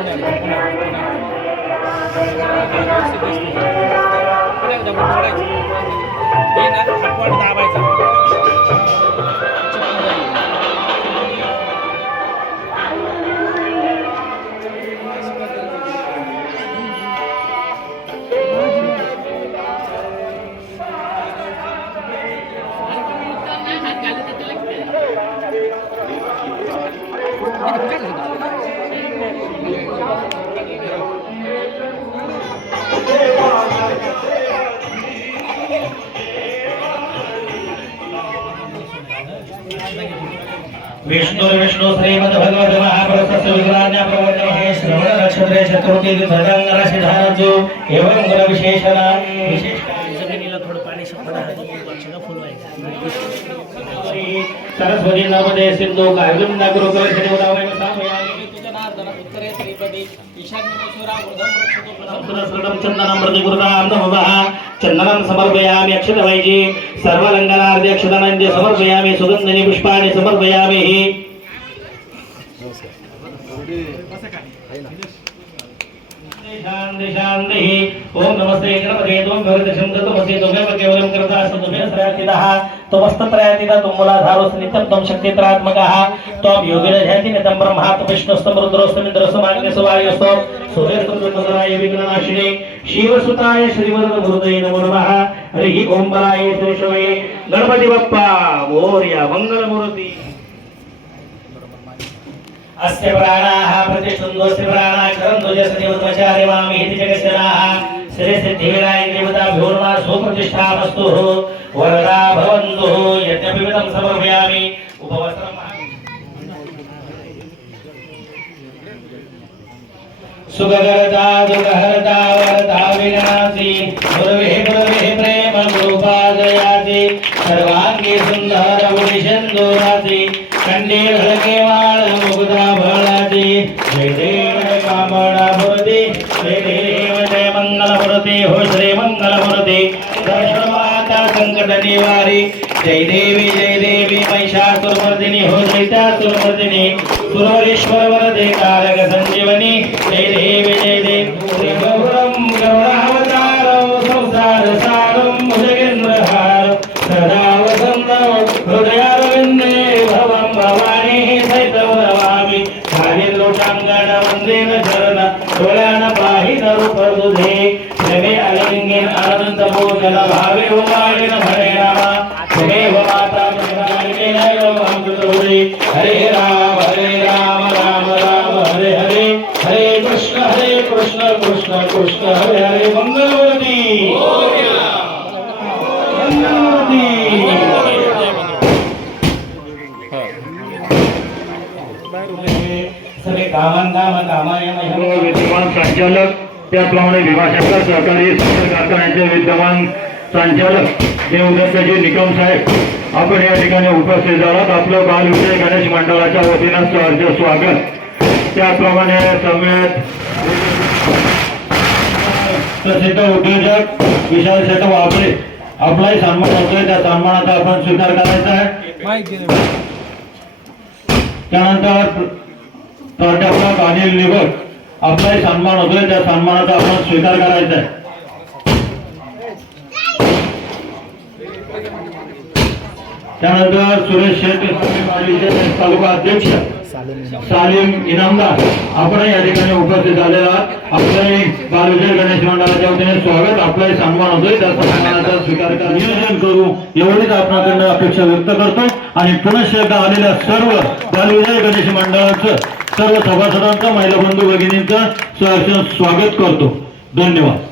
udah udah udah udah udah udah goreng ini nanti Vishnu Vishnu Shrimad भगवत महापुरुष प्रवर्तन हे श्रवण नक्षत्र चतुर्थी धडंग राशी धाराजो एवं गुण विशेषण विशेष सरस्वती नर्मदे सिंधू काव्यम नागरो कलशने उदावय सामयामि उत्तरे श्रीपदी ईशान्यमेश्वरा वृद्धं वृक्षतो सुरसृडं चन्दनं प्रतिगुरुतां नमः चन्दनं समर्पयामि अक्षतवैजे सर्वलङ्घनार्धे अक्षतनन्द्य समर्पयामि सुगन्धनि पुष्पाणि समर्पयामि। शान्ति ॐ नमस्ते गणपते त्वं भरतशं तमसि त्वमेव केवलं कर्तासि त्वमेव प्रयातितः त्वमस्तप्रयातितः त्वं मूलाधारोऽसि नित्यं त्वं शक्तित्रात्मकः त्वं योगिन ध्याति नितं ब्रह्मा त्वविष्णुस्तं रुद्रोस्तं इन्द्रस्तं आग्नेस्तं वायुस्तं विघ्ननाशिने शिवसुताय श्रीवरदमृतये नमो नमः. हरिः ओं बलाय श्रीशवये गणपती बाप्पा मोर्या मंगलमूर्ती अस्य प्राणाः प्रतिष्ठुन्दोऽस्य प्राणाः करन्तुजस्य देवत्वचार्य मामि इति जगज्जनाः श्री सिद्धिविनायक देवताभ्यो सुप्रतिष्ठामस्तु वरदा भवन्तु यद्यपि समर्पयामि। उपवस्त्रम् सुखकरता दुःखहरता वरदा विनाशी। गुरवे गुरवे प्रेम गुरुपादयाति सर्वांगी सुंदर उदिशंदोराति कंडे हलके वाळ मुगदा भळाति जय देव जय जय देव जय मंगल हो श्री मंगल मूर्ती दर्शन माता संकट निवारी जय देवी जय देवी महिषासुरमर्दिनी हो दैत्यासुरमर्दिनी सुरवरेश्वर वरदे कारक संजीवनी जय देवी जय देवी तुझे प्रेमे अलिंगेन अनंत मोदन भावे उमाळीन हरे रामा। त्वमेव माता हरे राम हरे राम राम राम हरे हरे। हरे कृष्ण हरे कृष्ण कृष्ण कृष्ण हरे हरे। मंगलमूर्ती। सगळे कामं काम कामाय विद्यमान संचालक त्याचप्रमाणे भीमाशंकर सहकारी साखर कारखान्याचे विद्यमान संचालक देवदत्तजी निकम साहेब. आपण या ठिकाणी उपस्थित झालात. आपलं बालविषय गणेश मंडळाच्या वतीनं सहर्ष स्वागत. त्याचप्रमाणे समेत प्रसिद्ध उद्योजक विशाल शेठ वापरे आपलाही सन्मान होतोय. त्या सन्मानाचा आपण स्वीकार करायचा आहे. त्यानंतर प्राध्यापक अनिल निवड. आपलाही सन्मान होतोय त्या सन्मानाचा आपण स्वीकार करायचा आहे. त्यानंतर सुरेश शेठ तालुका अध्यक्ष सालीम इनामदार आपणही या ठिकाणी उपस्थित झालेला आहात. आपलंही बालविजय गणेश मंडळाच्या वतीने स्वागत आपलाही सन्मान होतोय. त्या सन्मानाचा स्वीकार नियोजन करू एवढीच आपणाकडनं अपेक्षा व्यक्त करतो. आणि पुनश्च एकदा आलेल्या सर्व बालविजय गणेश मंडळाचं सर्व सभासदांचं महिला बंधू भगिनींचं स्वागत करतो. धन्यवाद.